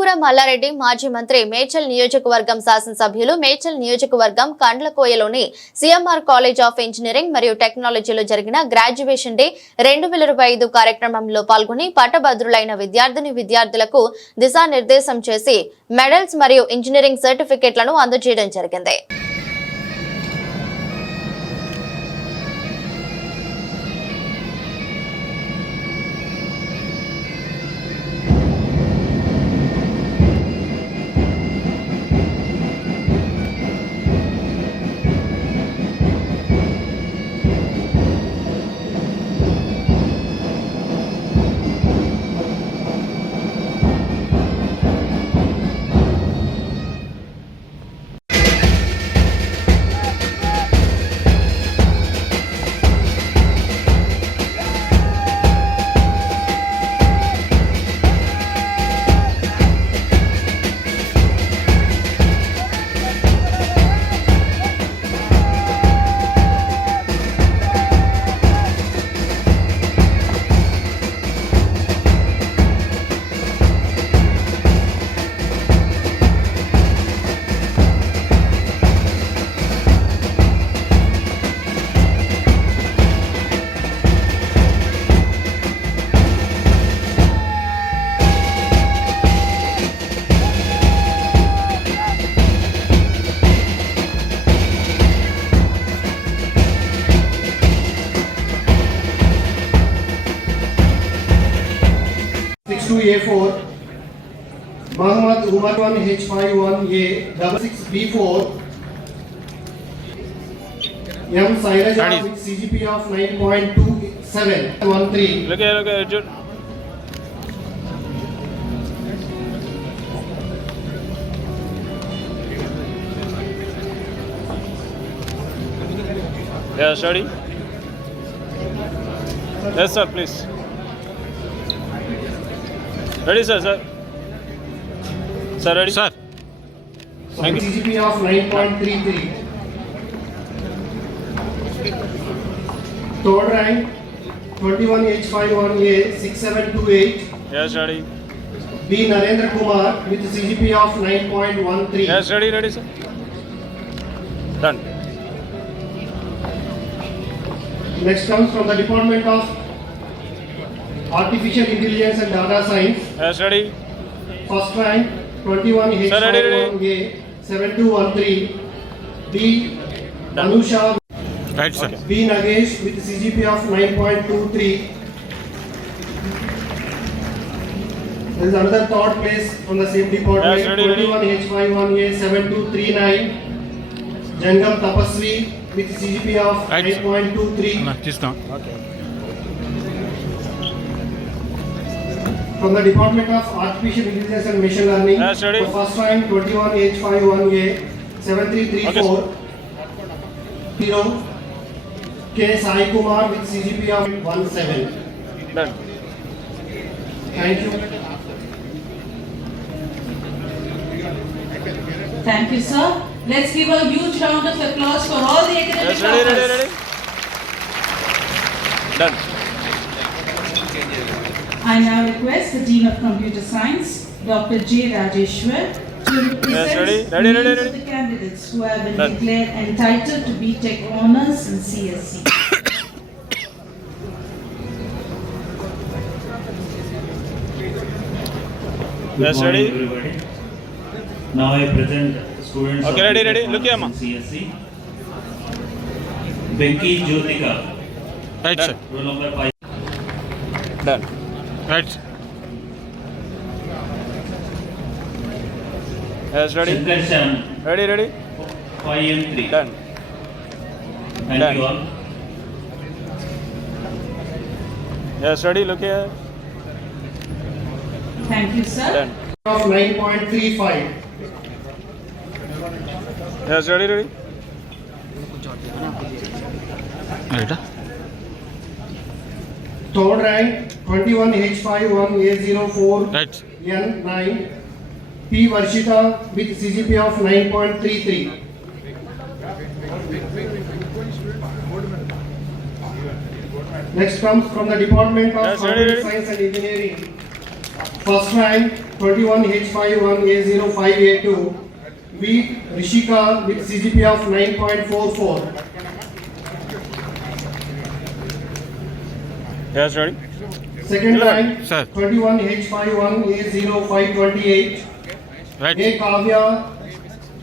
ఆకుకూర మల్లారెడ్డి మాజీ మంత్రి మేచల్ నియోజకవర్గం శాసనసభ్యులు మేచల్ నియోజకవర్గం కండ్లకోయలోని సిఎంఆర్ కాలేజ్ ఆఫ్ ఇంజనీరింగ్ మరియు టెక్నాలజీలో జరిగిన గ్రాడ్యుయేషన్ డే రెండు వేల ఇరవై ఐదు కార్యక్రమంలో పాల్గొని పట్టభద్రులైన విద్యార్థిని విద్యార్థులకు దిశానిర్దేశం చేసి మెడల్స్ మరియు ఇంజనీరింగ్ సర్టిఫికెట్లను అందజేయడం జరిగింది. A four Mohammed Umar one H five one A double six B four M साइरज C G P of nine point two seven one three Yeah, sorry. Yes, sir, please. Ready, sir, sir. Sir, ready? Sir. So Thank TCP of 9.33. Third rank 21H51A6728. Yes, ready. B. Narendra Kumar with CGP of 9.13. Yes, ready, ready, sir. Done. Next comes from the Department of artificial Artificial Intelligence and Data first rank twenty one H seven two one three B Anusha right sir B Right, with CGP of nine point two three There is another third place from the same department. Yes, ready, 21 H51A 7239. Jangam Tapaswi with CGP of right, 8.23. No, just not. Okay. From the Department of Artificial Intelligence and Machine Learning. Yes. For first rank, twenty-one H five one A, seven three three Okay, four. Zero. K. Sai Kumar with CGP of one seven. Done. Thank you. Thank you, sir. Let's give a huge round of applause for all the academic Yes, ready, ready, ready. Done. I now request the Dean of Computer Science, Dr. J. Rajeshwar, to represent ready, ready, ready, names of ready. the candidates who have been Done. declared entitled to B.Tech honors in CSC. Good Yes, morning, ready? everybody. Now I present students Okay, of ready, ready. Look here, Honors in CSC. Venki Jyotika, Right, sir. roll number five. Done. Right. Yes, ready? Shankar Ready, ready? five and three. Done. Thank Done. you all. Yes, ready? Look here. Thank you, sir. Done. Of nine point three five. Yes, ready, ready? Right. N nine. P Varshita with CGP of nine point three three. Next comes from the Department of Yes, Computer. Science and Engineering. First rank 21H51A0582 V. Rishika with CGP of 9.44. Yes, ready? Second rank Sir. 21H51A0528 Right. A. Kavya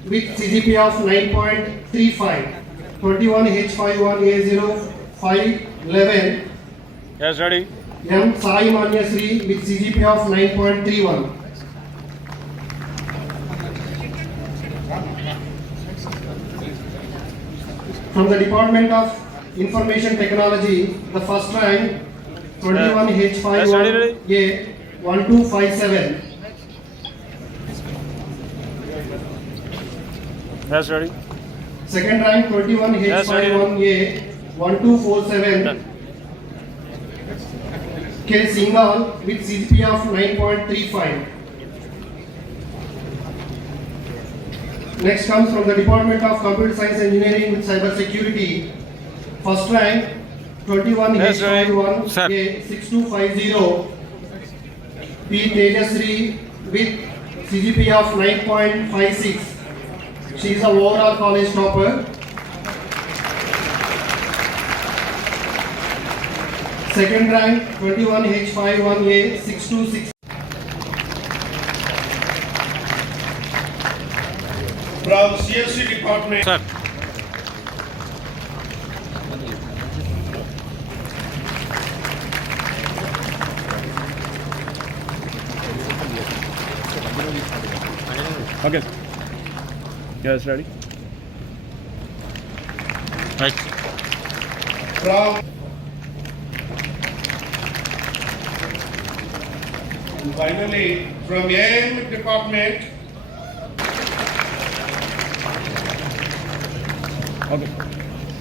with CGP of 9.35. 21H51A0511 Yes, ready? M. Sai Manyasri with CGP of 9.31. From the Department of Information Technology, the first rank, 21 Yes, ready, ready? H51A 1257. Yes, ready? Second rank, 21 H51 A 1247. K. Singhal with CGP of 9.35. Next comes from the Department of Computer Science Engineering with Cyber Security. First rank 21 Yes, right. H51 Sir. A 6250. P. Tejasri with CGP of 9.56. She is a overall college topper. Second rank 21 H51A 626. from CSC department. Sir. Okay. You guys ready? Right. From And finally, from AM department, Okay.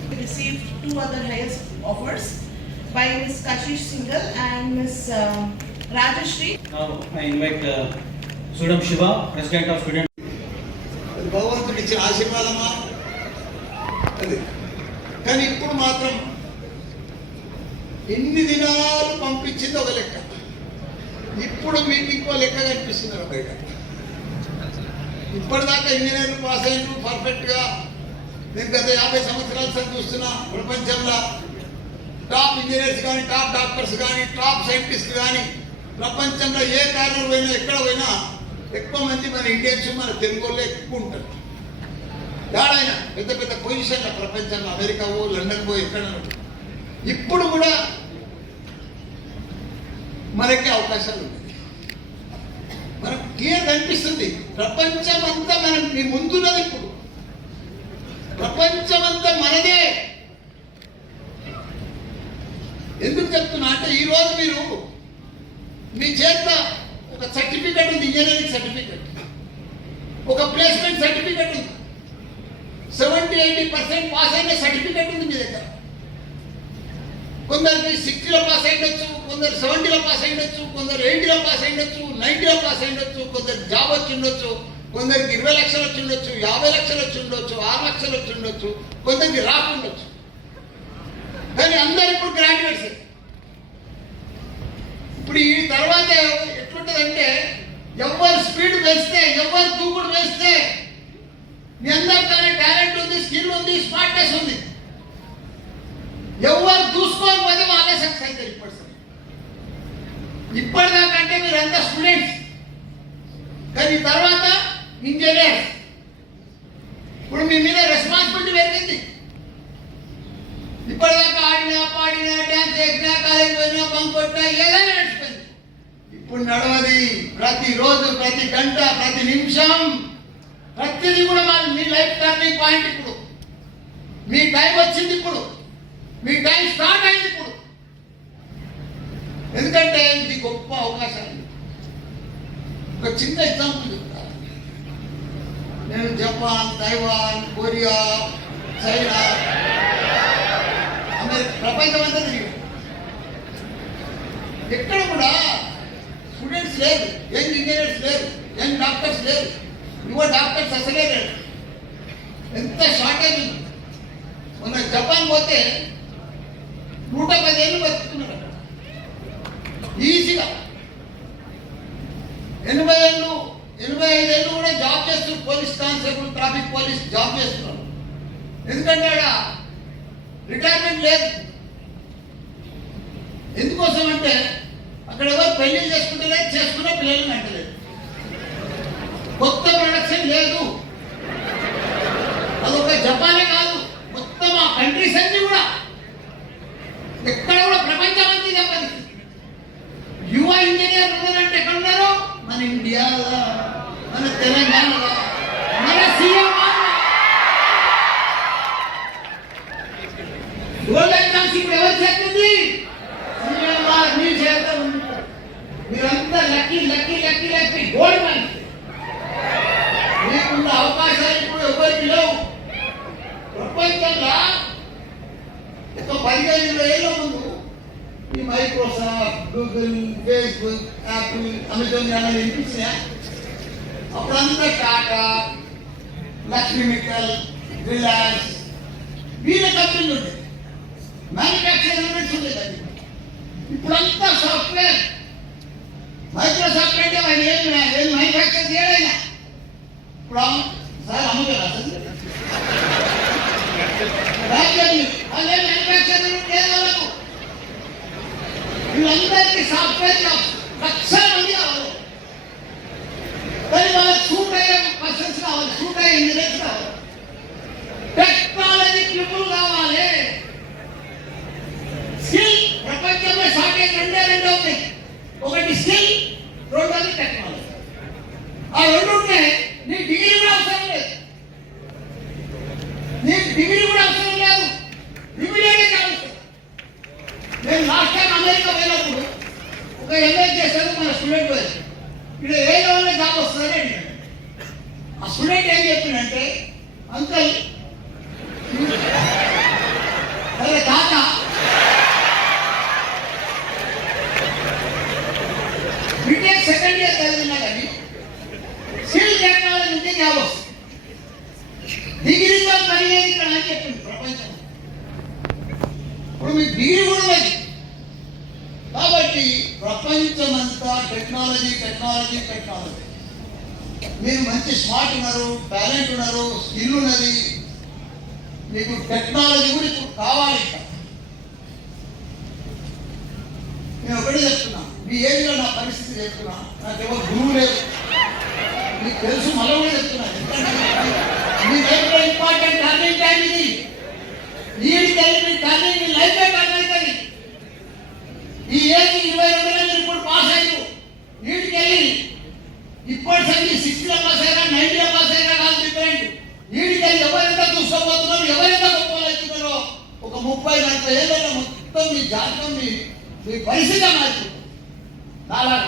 We received two other highest offers by Ms. Kashish Singhal and Ms. uh, Rajashri. Now I invite uh, Sudham Shiva, President of Student అది ఇచ్చే ఆశీర్వాదమా? అది. కానీ ఇప్పుడు మాత్రం ఎన్ని దినాలు పంపించింది ఒక లెక్క. ఇప్పుడు మీకు ఇంకో లెక్క కనిపిస్తున్నారు బయట ఇప్పటిదాకా ఇంజనీర్లు పాస్ అయిన పర్ఫెక్ట్గా నేను గత యాభై సంవత్సరాల సార్ చూస్తున్నా ప్రపంచంలో. టాప్ ఇంజనీర్స్ కానీ టాప్ డాక్టర్స్ కానీ టాప్ సైంటిస్ట్ కానీ ప్రపంచంలో ఏ కార్నర్ పోయినా ఎక్కడ పోయినా ఎక్కువ మంది మన ఇండియన్స్ మన తెలుగు వాళ్ళు ఎక్కువ ఉంటారు. గాడైన పెద్ద పెద్ద పొజిషన్ల ప్రపంచంలో అమెరికా పో లండన్ పో ఎక్కడ ఇప్పుడు కూడా మనకి అవకాశాలు ఉన్నాయి. మనకు క్లియర్ కనిపిస్తుంది ప్రపంచం అంతా మనం మీ ముందున్నది ఇప్పుడు. ప్రపంచమంతా మనదే. ఎందుకు చెప్తున్నా అంటే ఈ రోజు మీరు మీ చేత ఒక సర్టిఫికెట్ ఉంది ఇంజనీరింగ్ సర్టిఫికెట్. ఒక ప్లేస్మెంట్ సర్టిఫికెట్ ఉంది. సెవెంటీ ఎయిటీ పర్సెంట్ పాస్ అయిన సర్టిఫికేట్ ఉంది మీ దగ్గర. కొందరికి సిక్స్టీలో పాస్ అయ్యొచ్చు కొందరు సెవెంటీలో పాస్ అయ్యొచ్చు కొందరు ఎయిటీలో పాస్ అయ్యొచ్చు నైన్టీలో పాస్ అయ్యొచ్చు కొందరికి జాబ్ వచ్చి ఉండొచ్చు కొందరికి ఇరవై లక్షలు వచ్చి ఉండొచ్చు యాభై లక్షలు వచ్చి ఉండొచ్చు ఆరు లక్షలు వచ్చి ఉండొచ్చు కొందరికి రాకుండొచ్చు కానీ అందరు ఇప్పుడు గ్రాడ్యుయేట్స్ ఇప్పుడు ఈ తర్వాత ఎట్లుంటుందంటే ఎవరు స్పీడ్ వేస్తే ఎవరు దూకుడు వేస్తే మీ అందరు కానీ టాలెంట్ ఉంది స్కిల్ ఉంది స్మార్ట్నెస్ ఉంది. ఎవరు చూసుకోకపోతే వాళ్ళే సక్సెస్ అవుతారు ఇప్పుడు సార్ ఇప్పటిదాకంటే మీరు అంతా స్టూడెంట్స్ కానీ తర్వాత ఇంజనీర్స్ ఇప్పుడు మీ మీద రెస్పాన్సిబిలిటీ పెరిగింది. ఇప్పటిదాకా ఆడినా పాడినా డ్యాన్స్ చేసినా కాలేజ్ పోయినా బంక్ కొట్టినా ఏదైనా నడిచిపోయింది. ఇప్పుడు నడవది ప్రతి రోజు ప్రతి గంట ప్రతి నిమిషం ప్రతిదీ కూడా మాది మీ లైఫ్ టర్నింగ్ పాయింట్ ఇప్పుడు. మీ టైం వచ్చింది ఇప్పుడు. మీ టైం స్టార్ట్ అయింది ఇప్పుడు. ఎందుకంటే ఇది గొప్ప అవకాశం. ఒక చిన్న ఎగ్జాంపుల్ చెప్తా. నేను Japan Taiwan Korea China America ప్రపంచం అంతా తిరిగి ఎక్కడ కూడా స్టూడెంట్స్ లేరు యంగ్ ఇంజనీర్స్ లేరు యంగ్ డాక్టర్స్ లేరు. యువ డాక్టర్స్ అసలే లేరు ఎంత షార్టేజ్ ఉంది. మన జపాన్ పోతే నూట పదేళ్ళు బతుకుతున్నాడు ఈజీగా. ఎనభై ఏళ్ళు ఎనభై ఏళ్ళు కూడా జాబ్ చేస్తున్నారు. Police constable traffic police job చేస్తున్నారు. ఎందుకంటే ఆడ రిటైర్మెంట్ లేదు. ఎందుకోసం అంటే అక్కడ ఎవరు పెళ్ళి చేసుకుంటలేదు చేసుకున్న పిల్లలు అంటలేదు. కొత్త ప్రొడక్షన్ లేదు. అదొక జపానే కాదు. మొత్తం ఆ కంట్రీస్ అన్ని కూడా. ఎక్కడ కూడా ప్రపంచం అంది చెప్పదు. యువ ఇంజనీర్ ఉన్నారంటే ఎక్కడ ఉన్నారు మన ఇండియాలో. మన తెలంగాణలో. మన సీఎం గోల్డ్ ఎగ్జామ్స్ ఇప్పుడు ఎవరు చేస్తుంది? మీరంతా lucky lucky lucky lucky gold man మీకున్న అవకాశాలు ఇప్పుడు ఎవరికి లేవు ప్రపంచంలో ఒక పదిహేను ఇరవై ఏళ్ళ ముందు ఈ Microsoft Google Facebook Apple Amazon అని వినిపించినా అప్పుడంతా టాటా లక్ష్మీ మిట్టల్ రిలయన్స్ వీళ్ళ కంపెనీలు ఉండేది మ్యానుఫ్యాక్చరింగ్ యూనిట్స్ ఉండేదండి ఇప్పుడంతా సాఫ్ట్వేర్ మైక్రోసాఫ్ట్ అంటే ఆయన ఏం ఏం మ్యానుఫ్యాక్చర్ చేయడైనా ఇప్పుడు అమ్మ- సార్ అమ్మగారు అసలు రాజ్యాన్ని అదే మ్యానుఫ్యాక్చరింగ్ కేంద్రాలకు వీళ్ళందరికీ సాఫ్ట్వేర్ జాబ్స్ లక్షల మంది కావాలి కానీ వాళ్ళకి సూట్ అయ్యే పర్సన్స్ కావాలి సూట్ అయ్యే ఇంజనీర్స్ కావాలి టెక్నాలజీ పీపుల్ కావాలి స్కిల్ ప్రపంచంలో షార్టేజ్ రెండే రెండు అవుతాయి ఒకటి స్కిల్ రెండోది టెక్నాలజీ ఆ రెండు ఉంటే నీ డిగ్రీ కూడా అవసరం లేదు నీకు డిగ్రీ కూడా అవసరం లేదు ఇమీడియట్గా కావాలి నేను లాస్ట్ టైం అమెరికా పోయినప్పుడు ఒక ఎంఏ చేశాను మన స్టూడెంట్ వచ్చి ఇక్కడ ఏ లెవెల్లో జాబ్ వస్తుందని అడిగాను ఆ స్టూడెంట్ ఏం చెప్పిందంటే అంకల్ అరే తాత బీటెక్ సెకండ్ ఇయర్ చదివినా కానీ స్కిల్ టెక్నాలజీ ఉంటే జాబ్ వస్తుంది డిగ్రీతో పని లేదు ఇక్కడ అని చెప్పింది ప్రపంచం ఇప్పుడు మీ దీని కూడా లేదు కాబట్టి ప్రపంచమంతా టెక్నాలజీ టెక్నాలజీ టెక్నాలజీ మీరు మంచి స్మార్ట్ ఉన్నారు టాలెంట్ ఉన్నారు స్కిల్ ఉన్నది మీకు టెక్నాలజీ కూడా ఇప్పుడు కావాలి నేను ఒకటి చెప్తున్నా మీ ఏజ్లో నా పరిస్థితి చెప్తున్నా నాకు ఎవరు గురువు లేదు మీకు తెలుసు మళ్ళీ కూడా చెప్తున్నా ఎందుకంటే మీ లైఫ్లో ఇంపార్టెంట్ అన్ని టైం ఇది నీడికి వెళ్ళి మీ టర్నింగ్ మీ లైఫ్ టర్న్ అవుతుంది ఈ ఏజ్ ఇరవై రెండులో మీరు ఇప్పుడు పాస్ అయ్యారు నీటికి వెళ్ళి ఇప్పటి సంది సిక్స్టీలో పాస్ అయినా నైన్టీలో పాస్ అయినా కాదు డిఫరెంట్ నీటికి వెళ్ళి ఎవరెంత చూసుకోబోతున్నారు ఎవరెంత గొప్పలు అవుతున్నారో ఒక ముప్పై నలభై ఏళ్ళలో మొత్తం మీ జాతకం మీ మీ పరిస్థితి మారుతుంది నాలా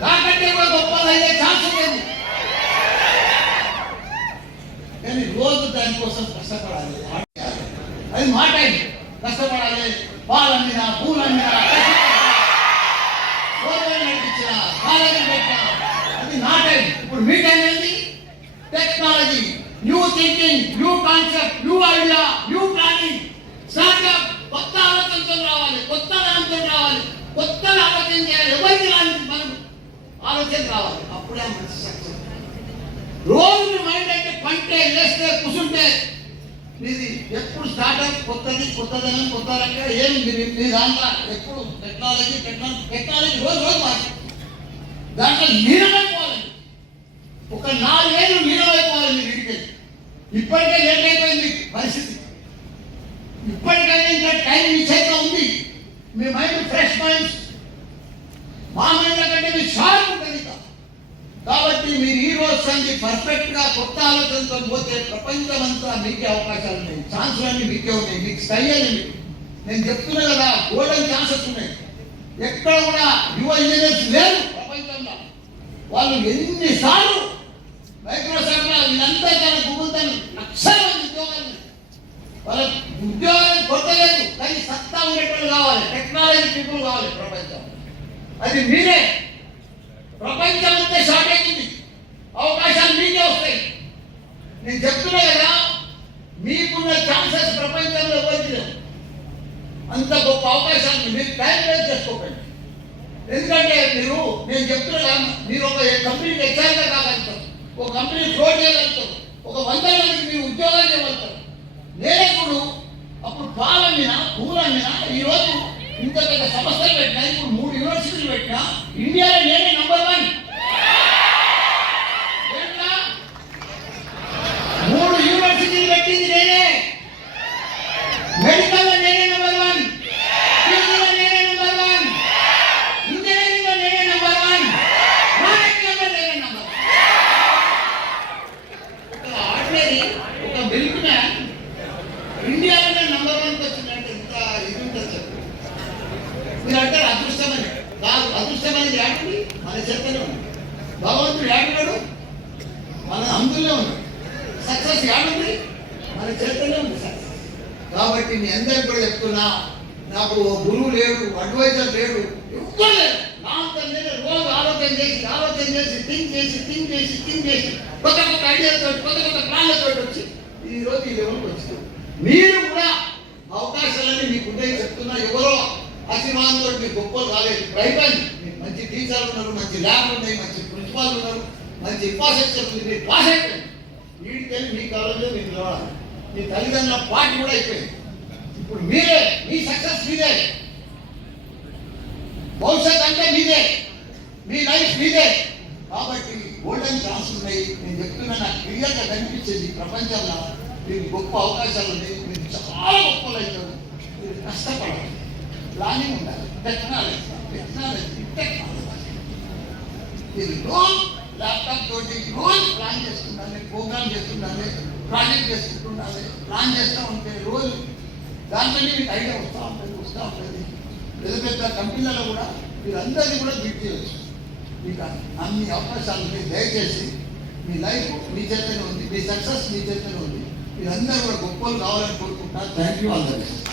నాకంటే కూడా గొప్పలు అయ్యే ఛాన్స్ లేదు కానీ రోజు దానికోసం కష్టపడాలి అది మాట అయింది కష్టపడాలి పాలమ్మిన పూలమ్మిన నడిపించిన కాలేజీ పెట్టిన అది నా టైం ఇప్పుడు మీ టైం ఏంటి technology new thinking new concept new idea new planning startup కొత్త ఆలోచనతో రావాలి. కొత్త దాంతో రావాలి. కొత్త ఆలోచన చేయాలి. ఎవరికి లాంటి మనం ఆలోచన రావాలి. అప్పుడే మంచి సక్సెస్ రోజు మైండ్ అంటే పంటే లేస్తే కుసుంటే మీది ఎప్పుడు స్టార్ట్అప్ కొత్తది కొత్తదనం కొత్త రకంగా ఏమి మీరు మీ దాంట్లో ఎప్పుడు టెక్నాలజీ టెక్నాలజీ టెక్నాలజీ రోజు రోజు మార్చి దాంట్లో లీనమైపోవాలి ఒక నాలుగేళ్ళు లీనమైపోవాలి మీరు ఇంటికి ఇప్పటికే లేట్ అయిపోయింది పరిస్థితి. ఇప్పటికైనా ఇంకా టైం మీ చేతిలో ఉంది. మీ మైండ్ ఫ్రెష్ మైండ్స్ మా మైండ్ల కంటే మీ షార్ప్ ఉంటుంది కాబట్టి మీరు ఈ రోజు సంది పర్ఫెక్ట్గా కొత్త ఆలోచనతో పోతే ప్రపంచం అంతా మీకే అవకాశాలు ఉన్నాయి. ఛాన్సులు అన్ని మీకే ఉన్నాయి. మీకు స్టైల్ మీకు నేను చెప్తున్నా కదా గోల్డెన్ ఛాన్సెస్ ఉన్నాయి. ఎక్కడ కూడా యువ ఇంజనీర్స్ లేరు ప్రపంచంలో. వాళ్ళు ఎన్నిసార్లు మైక్రోసాఫ్ట్ వీళ్ళంతా తన గూగుల్ తన లక్షల మంది ఉద్యోగాలు వాళ్ళ ఉద్యోగాలు కొట్టలేదు కానీ సత్తా ఉండేటప్పుడు కావాలి. టెక్నాలజీ పీపుల్ కావాలి ప్రపంచం. అది మీరే. ప్రపంచం అంతా షార్టేజ్ ఉంది అవకాశాలు మీకే వస్తాయి. నేను చెప్తున్నా కదా మీకున్న ఛాన్సెస్ ప్రపంచంలో ఎవరికి లేవు. అంత గొప్ప అవకాశాన్ని మీరు టైం వేస్ట్ చేసుకోకండి. ఎందుకంటే మీరు నేను చెప్తున్నా మీరు ఒక కంపెనీకి హెచ్ఆర్గా కాగలుగుతారు ఒక కంపెనీ ఫ్లోట్ చేయగలుగుతారు. ఒక వంద మందికి మీరు ఉద్యోగాలు చేయగలుగుతారు నేనెప్పుడు అప్పుడు పాలమ్మిన పూలమ్మిన ఈరోజు ఇంత పెద్ద సంస్థలు పెట్టినా ఇప్పుడు మూడు యూనివర్సిటీలు పెట్టినా ఇండియాలో నేనే నంబర్ వన్ మూడు యూనివర్సిటీలు పెట్టింది నేనే. మెడికల్ నేనే నెంబర్ వన్ ఫిజికల్ నేనే నెంబర్ వన్ ఇంజనీరింగ్ నేనే నెంబర్ వన్ నేనే నెంబర్ ఒక ఆర్డినరీ ఒక మిల్క్ మ్యాన్ ఇండియాలోనే నెంబర్ వన్ వచ్చిందంటే ఇంత ఇది ఉంటుంది చెప్పు మీరు అంటారు అదృష్టమని కాదు అదృష్టం అనేది ఏడండి మన చేతనే ఉంది భగవంతుడు ఏడున్నాడు మన అందులో ఉంది సక్సెస్ ఏడుంది మన చేతనే ఉంది సక్సెస్ కాబట్టి మీ అందరికి కూడా నాకు ఓ గురువు లేడు అడ్వైజర్ లేడు. ఎవ్వరు లేరు. నా అంత నేను రోజు ఆలోచన చేసి ఆలోచన చేసి థింక్ చేసి థింక్ చేసి థింక్ చేసి కొత్త కొత్త ఐడియాతో కొత్త కొత్త ప్లాన్లతో వచ్చి ఈ రోజు ఈ లెవెల్కి వచ్చింది. మీరు కూడా అవకాశాలన్నీ మీకు ఉంటాయి చెప్తున్నా. ఎవరో అభిమానంతో మీరు గొప్పలు కాలేదు. అయిపోయింది మీకు మంచి టీచర్లు ఉన్నారు మంచి ల్యాబ్లు ఉన్నాయి మంచి ప్రిన్సిపాల్ ఉన్నారు మంచి ఇన్ఫ్రాస్ట్రక్చర్ ఉంది. మీరు పాస్ అయిపోయింది వీడికెళ్ళి మీ కాలేజీలో మీరు నిలవాలి మీ తల్లిదండ్రుల పార్టీ కూడా అయిపోయింది. ఇప్పుడు మీరే మీ సక్సెస్ మీదే. భవిష్యత్ అంటే మీదే. మీ లైఫ్ మీదే. కాబట్టి గోల్డెన్ ఛాన్స్ ఉన్నాయి. నేను చెప్తున్నా నాకు క్లియర్గా కనిపించేది ప్రపంచంలో. మీకు గొప్ప అవకాశాలు ఉన్నాయి. మీరు చాలా గొప్పలు అవుతారు మీరు కష్టపడాలి. ప్లానింగ్ ఉండాలి. టెక్నాలజీ టెక్నాలజీ టెక్నాలజీ మీరు లోన్ ల్యాప్టాప్ తోటి రోజు ప్లాన్ చేస్తుండాలి ప్రోగ్రామ్ చేస్తుండాలి ప్రాజెక్ట్ చేసుకుంటుండాలి ప్లాన్ చేస్తూ ఉంటే రోజు దాంట్లో మీకు ఐడియా వస్తూ ఉంటుంది వస్తూ ఉంటుంది. పెద్ద పెద్ద కంపెనీలలో కూడా మీరు అందరినీ కూడా బీట్ చేయవచ్చు మీకు అన్ని అవకాశాలు ఉన్నాయి దయచేసి మీ లైఫ్ మీ చేతనే ఉంది మీ సక్సెస్ మీ చేతనే ఉంది. మీరందరూ కూడా గొప్పలు కావాలని కోరుకుంటున్నారు thank you all the best